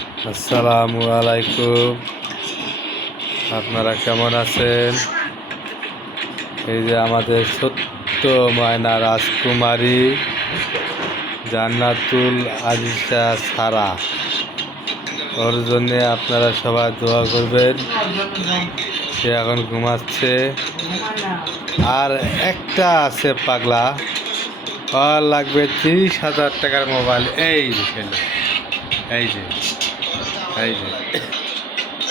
আসসালামু আলাইকুম। আপনারা কেমন আছেন? এই যে আমাদের সত্য ময়না রাজকুমারী, জান্নাতুল আজিজা সারা। ওর জন্যে আপনারা সবাই দোয়া করবেন। সে এখন ঘুমাচ্ছে। আর একটা আছে পাগলা। আর লাগবে তিরিশ হাজার টাকার মোবাইল। এই এই যে। এই যে,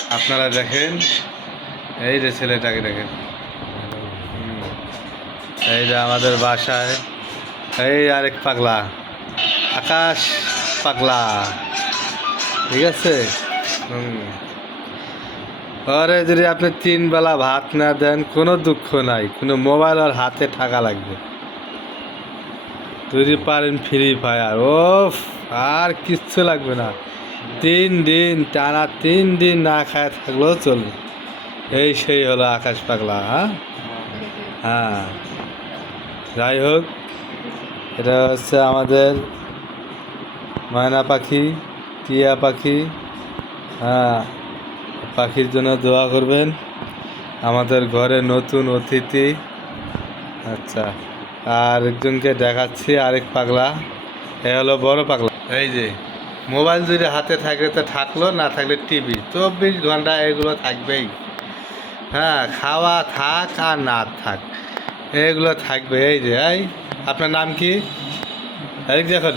আপনারা দেখেন, এই যে ছেলেটাকে দেখেন। এই যে আমাদের বাসায়, এই আরেক পাগলা, আকাশ পাগলা, ঠিক আছে? হুম। যদি আপনি তিন বেলা ভাত না দেন, কোনো দুঃখ নাই, কোনো মোবাইল আর হাতে থাকা লাগবে। যদি পারেন ফ্রি ফায়ার, ওফ, আর কিচ্ছু লাগবে না। তিন দিন টানা তিন দিন না খায় থাকলেও চলবে। এই সেই হলো আকাশ পাগলা হ্যাঁ হ্যাঁ। যাই হোক, এটা হচ্ছে আমাদের ময়না পাখি, টিয়া পাখি হ্যাঁ। পাখির জন্য দোয়া করবেন। আমাদের ঘরে নতুন অতিথি। আচ্ছা আর একজনকে দেখাচ্ছি, আরেক পাগলা। এ হলো বড় পাগলা। এই যে মোবাইল যদি হাতে থাকলে তো থাকল, না থাকলে টিভি। চব্বিশ ঘণ্টা এগুলো থাকবেই। হ্যাঁ খাওয়া থাক আর না থাক, এগুলো থাকবে। এই যে, এই, আপনার নাম কি? এই দেখুন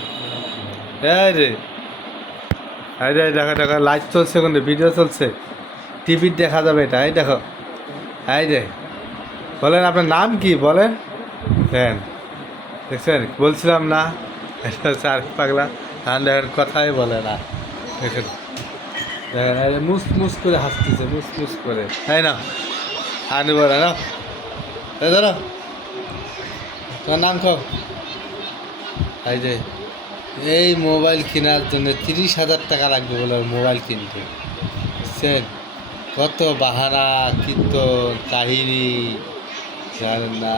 এই রে এই রে দেখো দেখো লাইভ চলছে কিন্তু ভিডিও চলছে। টিভির দেখা যাবে এটা, এই দেখো, এই যে, বলেন আপনার নাম কি, বলেন। দেখছেন? বলছিলাম না, এটা হচ্ছে পাগলা। আর দেখেন কথাই বলে না। দেখেন। দেখেন যে মুস মুস করে হাসতেছে, মুস মুস করে। তাই না? আনি বলে না? এই ধরো। নাম কো এই যে, এই মোবাইল কেনার জন্য তিরিশ হাজার টাকা লাগবে বলে মোবাইল কিনতে বুঝছেন? কত বাহানা, কীর্তন, কাহিনী। জানেন না।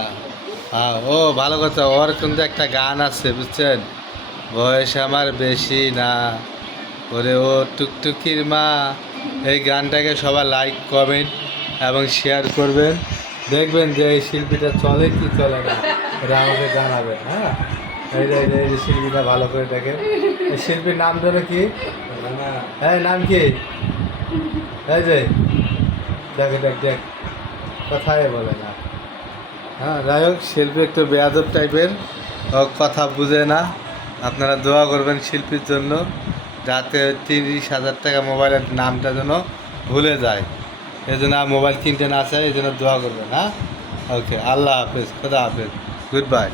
হ্যাঁ ও ভালো কথা। ওর কিন্তু একটা গান আছে, বুঝছেন? বয়স আমার বেশি না। ওরে ও টুকটুকির মা, এই গানটাকে সবাই লাইক কমেন্ট এবং শেয়ার করবেন। দেখবেন যে এই শিল্পীটা চলে কি চলে না এটা আমাকে জানাবেন হ্যাঁ? এই যে, এই যে- শিল্পীটা ভালো করে দেখেন। এই শিল্পীর নাম ধরে কি? হ্যাঁ নাম কি? এই যে দেখ দেখ দেখ, কথাই বলে না। হ্যাঁ যাই হোক, শিল্পী একটু বেয়াদব টাইপের কথা বুঝে না। আপনারা দোয়া করবেন শিল্পীর জন্য যাতে তিরিশ হাজার টাকা মোবাইলের নামটা যেন ভুলে যায়। এই জন্য মোবাইল কিনতে না চায়, এই জন্য দোয়া করবেন হ্যাঁ? ওকে আল্লাহ হাফেজ, খোদা হাফেজ গুড বাই